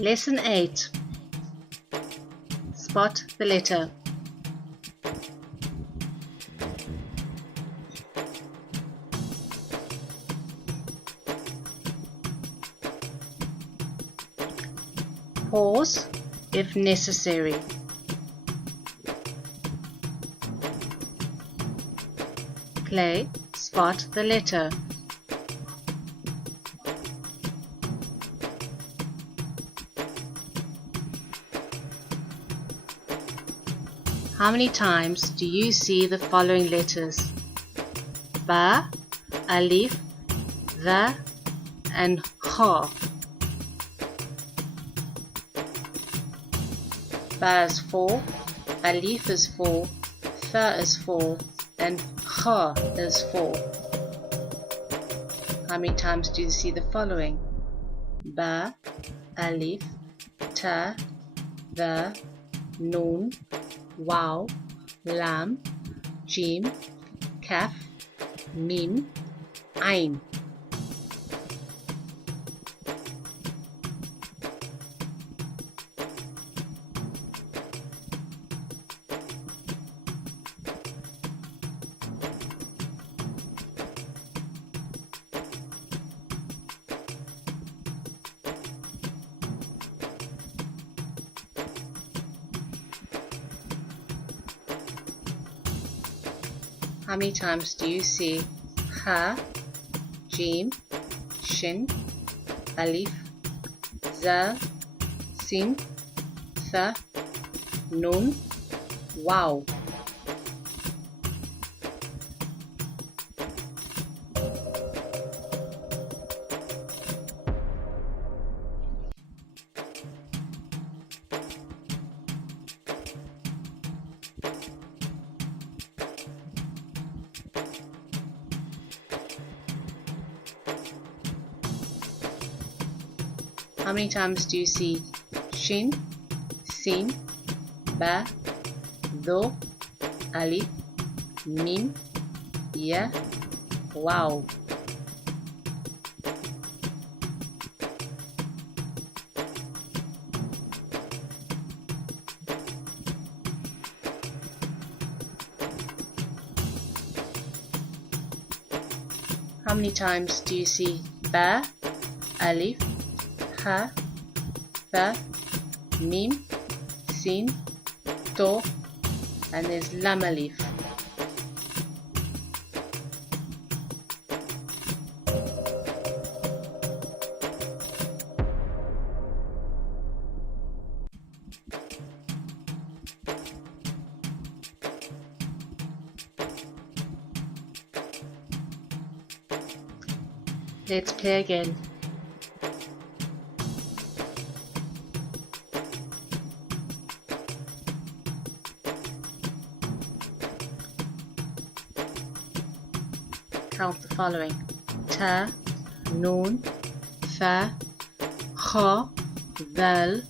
Lesson 8. Spot the letter. Pause if necessary. Play, spot the letter. How many times do you see the following letters? Ba, alif, the, and kha. Ba is 4, alif is 4, tha is 4, and kha is 4. How many times do you see the following? Ba, alif, ta, the, noon, waw, lam, jim, kaf, mim, ain. How many times do you see ha, jim, shin, alif, za, sin, tha, nun, waw? How many times do you see shin, sin, ba, do, alif, mim, ya, waw? How many times do you see ba, alif, ha, tha, mim, sin, to, and there's lam alif? Let's play again. Count the following: ta, noon, fa, kha, dal,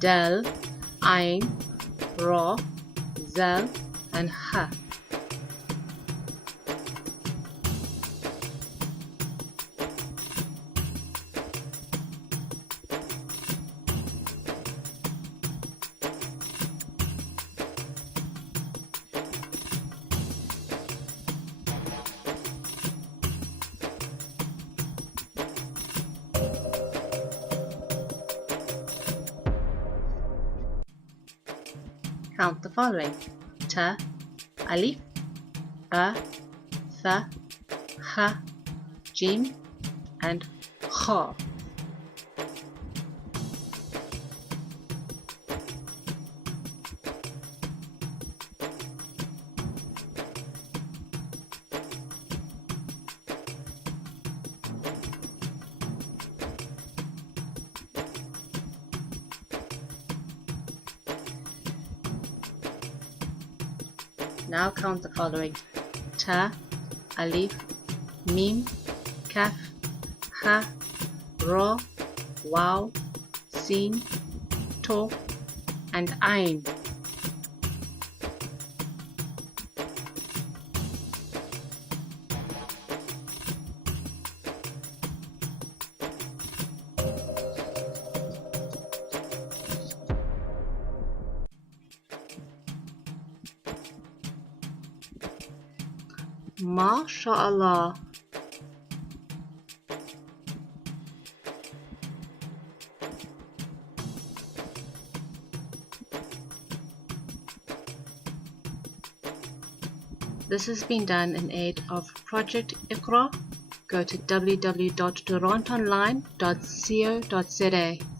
dal, ain, ra, zal, and ha. Count the following: ta, alif, ba, tha, ha, jim, and kha. Now count the following: ta, alif, mim, kaf, ha, ra, waw, sin, to, and ain. MashaAllah. This has been done in aid of Project Iqraa. Go to www.durantonline.co.za.